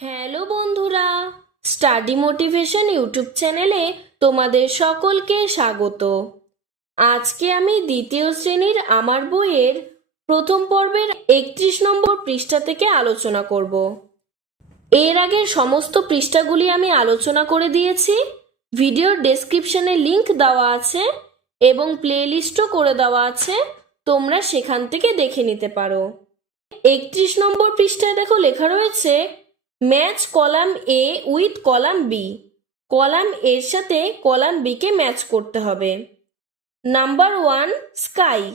Hello বন্ধুরা, study motivation YouTube চ্যানেলে তোমাদের সকলকে স্বাগত। আজকে আমি দ্বিতীয় শ্রেণির আমার বইয়ের প্রথম পর্বের একত্রিশ নম্বর পৃষ্ঠা থেকে আলোচনা করব। এর আগের সমস্ত পৃষ্ঠাগুলি আমি আলোচনা করে দিয়েছি, ভিডিওর ডেসক্রিপশনে লিংক দেওয়া আছে এবং প্লেলিস্টও করে দেওয়া আছে, তোমরা সেখান থেকে দেখে নিতে পারো। একত্রিশ নম্বর পৃষ্ঠায় দেখো লেখা রয়েছে match column A with column B. Column এর সাথে কলাম বিকে ম্যাচ করতে হবে। Number one, sky.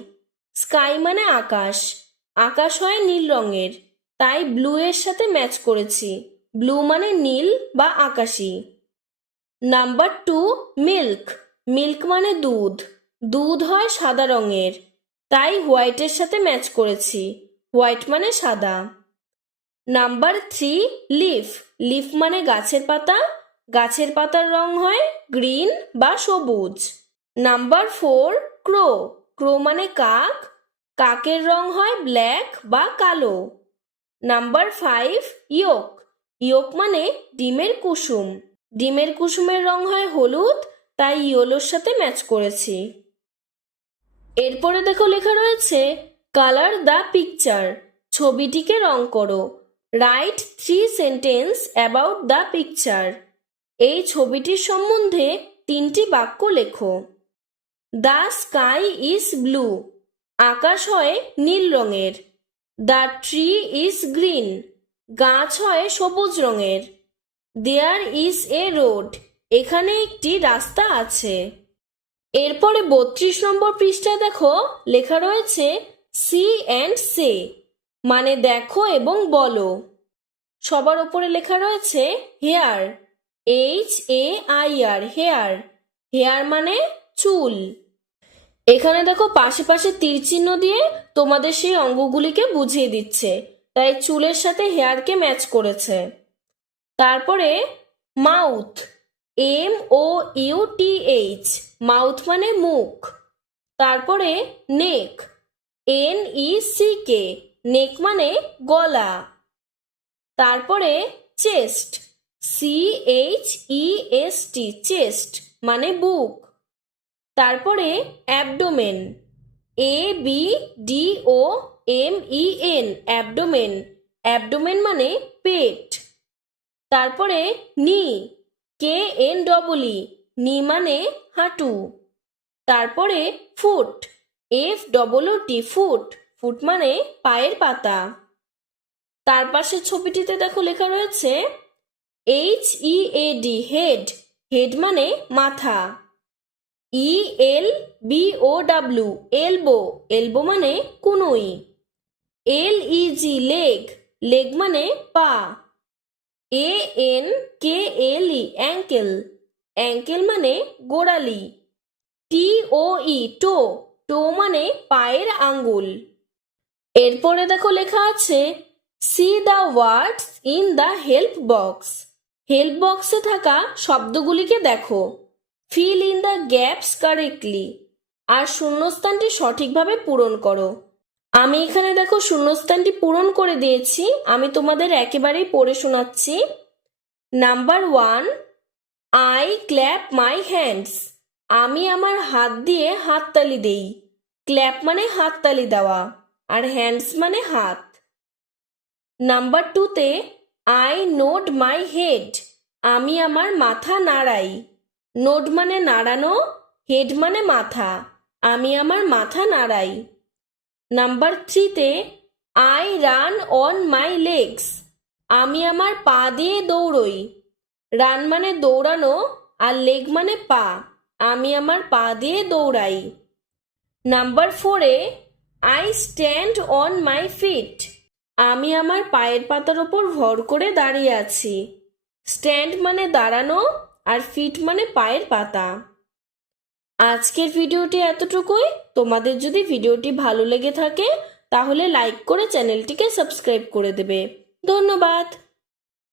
স্কাই মানে আকাশ। আকাশ হয় নীল রঙের। তাই ব্লু এর সাথে ম্যাচ করেছি। ব্লু মানে নীল বা আকাশি। Number two, milk. মিল্ক মানে দুধ। দুধ হয় সাদা রঙের। তাই হোয়াইটের সাথে ম্যাচ করেছি। হোয়াইট মানে সাদা। নাম্বার থ্রি লিফ লিফ মানে গাছের পাতা। গাছের পাতার রং হয় গ্রিন বা সবুজ। নাম্বার ফোর ক্রো ক্রো মানে কাক। কাকের রং হয় ব্ল্যাক বা কালো। নাম্বার ফাইভ ইয়োক ইয়োক মানে ডিমের কুসুম। ডিমের কুসুমের রং হয় হলুদ, তাই ইয়োলোর সাথে ম্যাচ করেছি। এরপরে দেখো লেখা রয়েছে কালার দ্য পিকচার ছবিটিকে রং করো। Write three sentence about the picture এই ছবিটির সম্বন্ধে তিনটি বাক্য লেখো। দ্য স্কাই ইজ ব্লু আকাশ হয় নীল রঙের। দ্য ট্রি ইজ গ্রিন গাছ হয় সবুজ রঙের। দেয়ার ইজ এ রোড এখানে একটি রাস্তা আছে। এরপরে বত্রিশ নম্বর পৃষ্ঠায় দেখো। লেখা রয়েছে সি অ্যান্ড সে মানে দেখো এবং বলো। সবার ওপরে লেখা রয়েছে, hair. H A I R hair. Hair মানে চুল। এখানে দেখো পাশে পাশে তীর চিহ্ন দিয়ে তোমাদের সেই অঙ্গগুলিকে বুঝিয়ে দিচ্ছে। তাই চুলের সাথে হেয়ারকে ম্যাচ করেছে। তারপরে mouth. M O U T H mouth মানে মুখ। তারপরে নেক। এন ই সি কে নেক মানে গলা। তারপরে chest C H E S T chest মানে বুক। তারপরে abdomen A B D O M E N abdomen. Abdomen মানে পেট। তারপরে নি, কে এন ডবলি নি মানে হাঁটু। তারপরে foot F double T foot. Foot মানে পায়ের পাতা। তার পাশের ছবিটিতে দেখো লেখা রয়েছে H E A D head head মানে মাথা। E L B O W elbow elbow মানে কুনুই। L E G leg leg মানে পা। A N K L E ankle ankle মানে গোড়ালি। টি ও ই টো টো মানে পায়ের আঙ্গুল। এরপরে দেখো লেখা আছে see the words in the help box help বক্সে থাকা শব্দগুলিকে দেখো। Fill in the gaps correctly আর শূন্যস্থানটি সঠিকভাবে পূরণ করো। আমি এখানে দেখো শূন্যস্থানটি পূরণ করে দিয়েছি। আমি তোমাদের একেবারেই পড়ে শোনাচ্ছি। Number one I clap my hands আমি আমার হাত দিয়ে হাততালি দেই। ক্ল্যাপ মানে হাততালি দেওয়া। আর হ্যান্ডস মানে হাত। নাম্বার টুতে আই নোড মাই হেড আমি আমার মাথা নাড়াই। নোড মানে নাড়ানো হেড মানে মাথা, আমি আমার মাথা নাড়াই। নাম্বার থ্রিতে I run on my legs আমি আমার পা দিয়ে দৌড়ই। রান মানে দৌড়ানো আর লেগ মানে পা, আমি আমার পা দিয়ে দৌড়াই। নাম্বার ফোরে I stand on my feet আমি আমার পায়ের পাতার ওপর ভর করে দাঁড়িয়ে আছি। স্ট্যান্ড মানে দাঁড়ানো আর ফিট মানে পায়ের পাতা। আজকের ভিডিওটি এতটুকুই। তোমাদের যদি ভিডিওটি ভালো লেগে থাকে, তাহলে লাইক করে চ্যানেলটিকে সাবস্ক্রাইব করে দেবে। ধন্যবাদ।